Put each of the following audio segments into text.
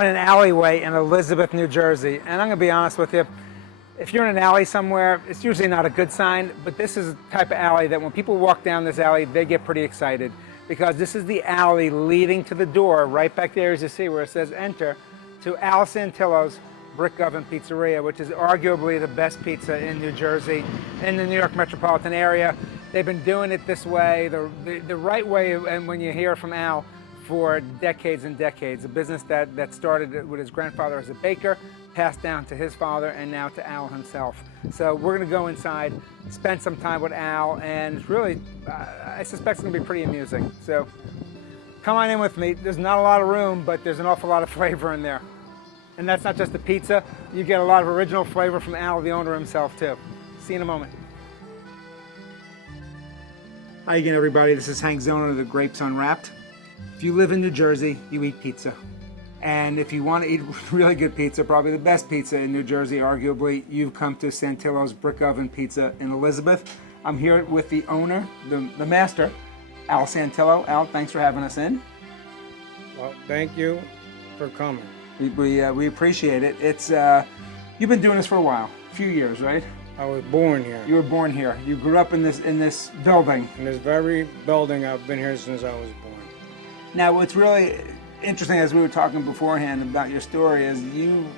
in an alleyway in Elizabeth, New Jersey, and I'm going to be honest with you. If you're in an alley somewhere, it's usually not a good sign, but this is the type of alley that when people walk down this alley, they get pretty excited because this is the alley leading to the door right back there, as you see, where it says enter, to Al Santillo's Brick Oven Pizzeria, which is arguably the best pizza in New Jersey, in the New York metropolitan area. They've been doing it this way, the right way, and when you hear from Al, for decades and decades. A business that started with his grandfather as a baker, passed down to his father, and now to Al himself. So we're going to go inside, spend some time with Al, and really, I suspect it's going to be pretty amusing. So come on in with me. There's not a lot of room, but there's an awful lot of flavor in there. And that's not just the pizza. You get a lot of original flavor from Al, the owner himself, too. See you in a moment. Hi again, everybody. This is Hank Zona of the Grapes Unwrapped. If you live in New Jersey, you eat pizza. And if you want to eat really good pizza, probably the best pizza in New Jersey, arguably, you've come to Santillo's Brick Oven Pizza in Elizabeth. I'm here with the owner, the master, Al Santillo. Al, thanks for having us in. Well, thank you for coming. We appreciate it. It's you've been doing this for a while, a few years, right? I was born here. You were born here. You grew up in this building. In this very building, I've been here since I was born. Now, what's really interesting, as we were talking beforehand about your story, is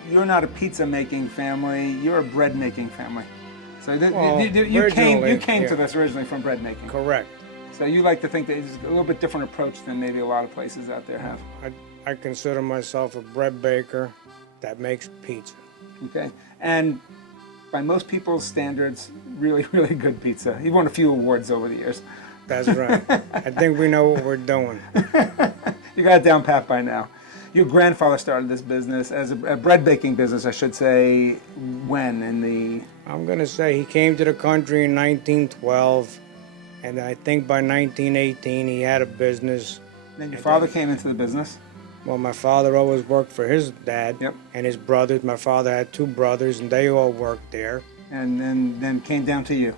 you're not a pizza making family. You're a bread making family. So you came to this originally from bread making. Correct. So you like to think that it's a little bit different approach than maybe a lot of places out there have. I consider myself a bread baker that makes pizza. Okay, and by most people's standards, really, really good pizza. You've won a few awards over the years. That's right. I think we know what we're doing. You got it down pat by now. Your grandfather started this business as a bread baking business, I should say, when in the... I'm going to say he came to the country in 1912, and I think by 1918 he had a business. Then your father came into the business? Well, my father always worked for his dad and his brothers. My father had two brothers, and they all worked there. And then came down to you?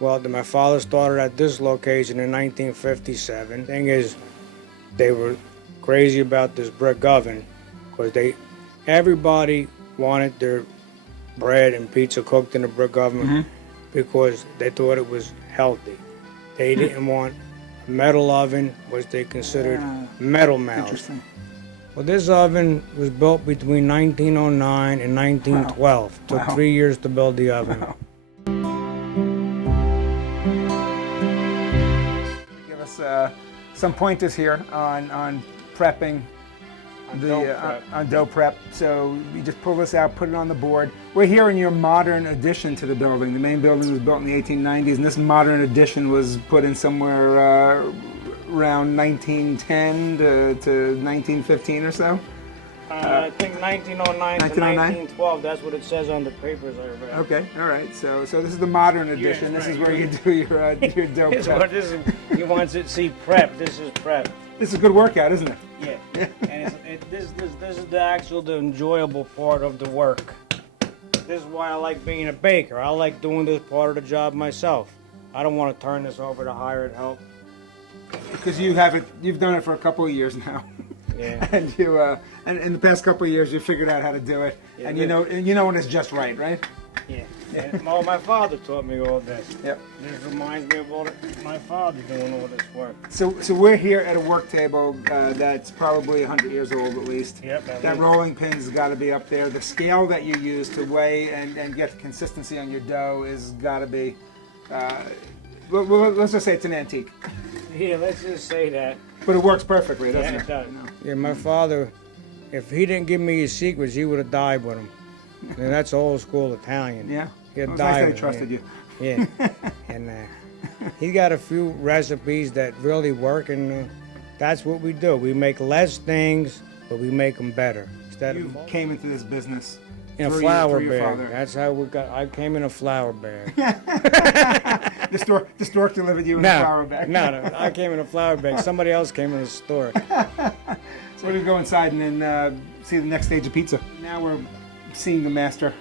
Well, my father started at this location in 1957. Thing is, they were crazy about this brick oven because everybody wanted their bread and pizza cooked in a brick oven because they thought it was healthy. They didn't want a metal oven, which they considered metal mouth. Interesting. Well, this oven was built between 1909 and 1912. Wow. Took 3 years to build the oven. Wow. Give us some pointers here on prepping, on dough prep. So you just pull this out, put it on the board. We're here in your modern addition to the building. The main building was built in the 1890s, and this modern addition was put in somewhere around 1910 to 1915 or so. I think 1909 to 1912. That's what it says on the papers I read. Okay, all right. So this is the modern edition. This is where you do your dough prep. He wants it to see prep. This is prep. This is a good workout, isn't it? Yeah. And this is the enjoyable part of the work. This is why I like being a baker. I like doing this part of the job myself. I don't want to turn this over to hired help. Because you've done it for a couple of years now. Yeah. And and in the past couple of years you figured out how to do it. Yeah, and you know when it's just right? Yeah. Well, my father taught me all this. Yep. This reminds me of my father doing all this work. So we're here at a work table that's probably 100 years old at least. Yep. That rolling pin's got to be up there. The scale that you use to weigh and get the consistency on your dough is got to be. Well, let's just say it's an antique. Yeah, let's just say that. But it works perfectly, doesn't it? Yeah, it does. Yeah, my father, if he didn't give me his secrets, he would have died with them. And that's old school Italian. Yeah? He'd Well, die nice with I trusted you. Yeah. And he got a few recipes that really work, and that's what we do. We make less things, but we make them better. You came into this business in a flour bag. That's how we got. I came in a flour bag. The stork delivered you in a flour bag. No, I came in a flour bag. Somebody else came in a stork. So we're gonna go inside and then see the next stage of pizza. Now we're seeing the master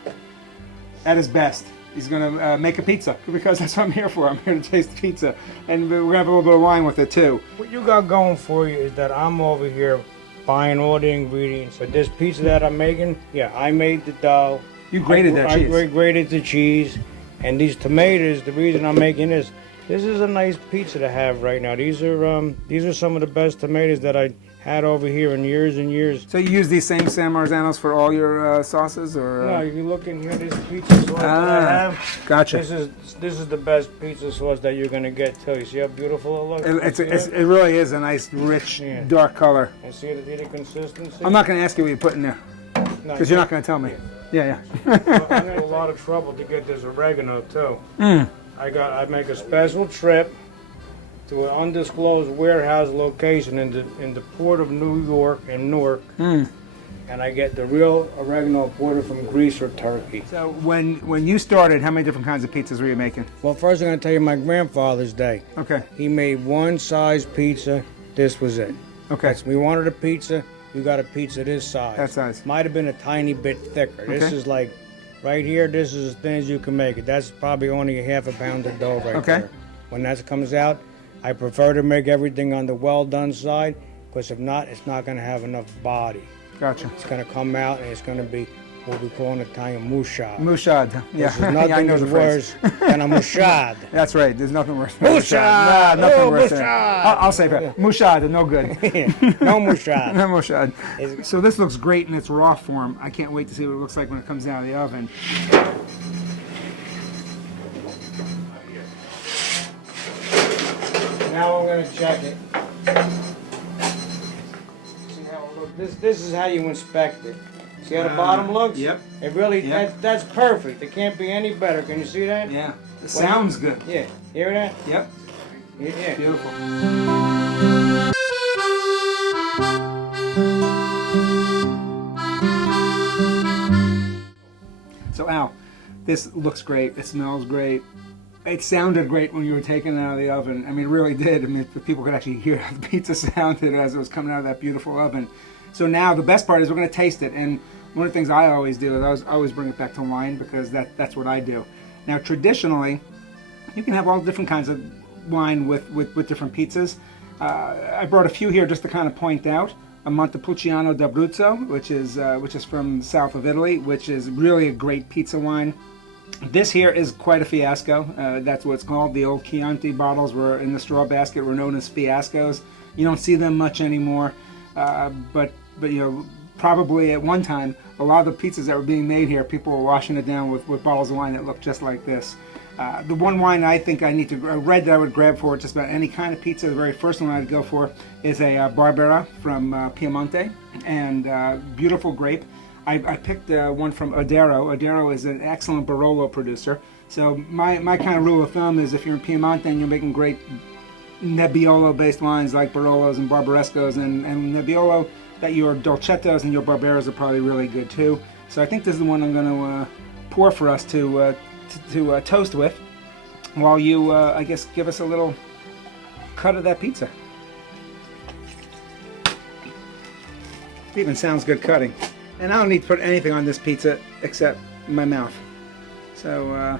at his best. He's gonna make a pizza because that's what I'm here for. I'm here to taste the pizza, and we're gonna have a little bit of wine with it too. What you got going for you is that I'm over here buying all the ingredients. But this pizza that I'm making, yeah, I made the dough. You grated that cheese. I grated the cheese. And these tomatoes, the reason I'm making this is a nice pizza to have right now. These are some of the best tomatoes that I had over here in years and years. So you use these same San Marzanos for all your sauces, or? No, if you look in here, this pizza sauce that I have. Gotcha. This is the best pizza sauce that you're gonna get too. You see how beautiful it looks? It really is a nice, rich, dark color. And see the consistency? I'm not going to ask you what you put in there, because you're not going to tell me. Yeah. I had a lot of trouble to get this oregano too. I make a special trip to an undisclosed warehouse location in the port of New York in Newark, and I get the real oregano imported from Greece or Turkey. So when you started, how many different kinds of pizzas were you making? Well, first I'm going to tell you my grandfather's day. Okay. He made one size pizza. This was it. Okay. We wanted a pizza. You got a pizza this size. That size. Might have been a tiny bit thicker. Okay. This is like, right here, this is as thin as you can make it. That's probably only a half a pound of dough right there. When that comes out, I prefer to make everything on the well-done side, because if not, it's not going to have enough body. Gotcha. It's going to come out and it's going to be what we call in Italian mouchad. Mouchad. Yeah. Nothing I know is the phrase. worse than a mouchad. That's right. There's nothing worse. Mouchad! Nothing Oh, worse. mouchad! I'll say that. Mouchad, no good. No mouchad. No mouchad. So this looks great in its raw form. I can't wait to see what it looks like when it comes out of the oven. Now I'm going to check it. See how it looks. This is how you inspect it. See how the bottom looks? Yep. It really, Yep. that's perfect. It can't be any better. Can you see that? Yeah. It sounds good. Yeah. Hear that? Yep. Yeah. Beautiful. So Al, this looks great. It smells great. It sounded great when you were taking it out of the oven. I mean, it really did. I mean, if people could actually hear how the pizza sounded as it was coming out of that beautiful oven. So now the best part is we're going to taste it. And one of the things I always do is I always bring it back to wine, because that's what I do. Now, traditionally, you can have all different kinds of wine with different pizzas. I brought a few here just to kind of point out. A Montepulciano d'Abruzzo, which is from south of Italy, which is really a great pizza wine. This here is quite a fiasco. That's what it's called. The old Chianti bottles were in the straw basket, were known as fiascos. You don't see them much anymore, but you know, probably at one time, a lot of the pizzas that were being made here, people were washing it down with bottles of wine that looked just like this. The one wine I think I need to red that I would grab for just about any kind of pizza, the very first one I'd go for is a Barbera from Piemonte, and beautiful grape. I picked one from Odero. Odero is an excellent Barolo producer. So my kind of rule of thumb is if you're in Piemonte and you're making great Nebbiolo-based wines like Barolos and Barbarescos and Nebbiolo, that your Dolcettos and your Barberas are probably really good too. So I think this is the one I'm going to pour for us to toast with, while you, I guess, give us a little cut of that pizza. It even sounds good cutting. And I don't need to put anything on this pizza except my mouth. So,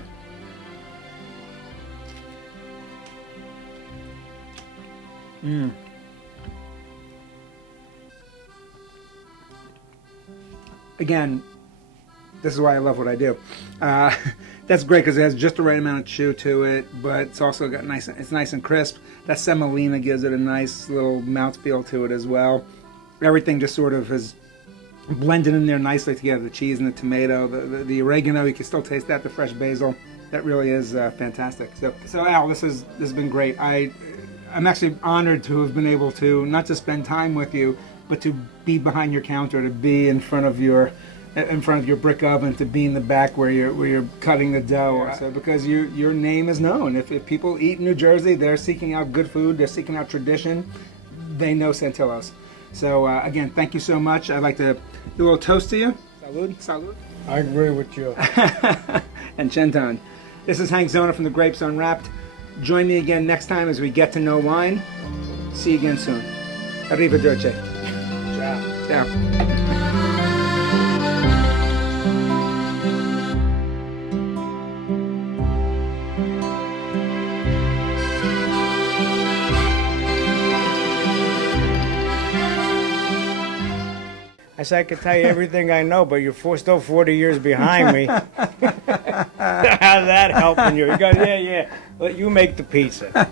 Again, this is why I love what I do. That's great because it has just the right amount of chew to it, but it's also got it's nice and crisp. That semolina gives it a nice little mouthfeel to it as well. Everything just sort of is blended in there nicely together. The cheese and the tomato, the oregano, you can still taste that, the fresh basil. That really is fantastic. So Al, this has been great. I'm actually honored to have been able to not just spend time with you, but to be behind your counter, to be in front of your brick oven, to be in the back where you're cutting the dough. So because your name is known. If people eat in New Jersey, they're seeking out good food, they're seeking out tradition, they know Santillos. So again, thank you so much. I'd like to do a little toast to you. Salud. Salud. I agree with you. And Centon. This is Hank Zona from the Grapes Unwrapped. Join me again next time as we get to know wine. See you again soon. Arrivederci. Ciao. Ciao. I said, I could tell you everything I know, but you're still 40 years behind me. How's that helping you? He goes, yeah. Let you make the pizza.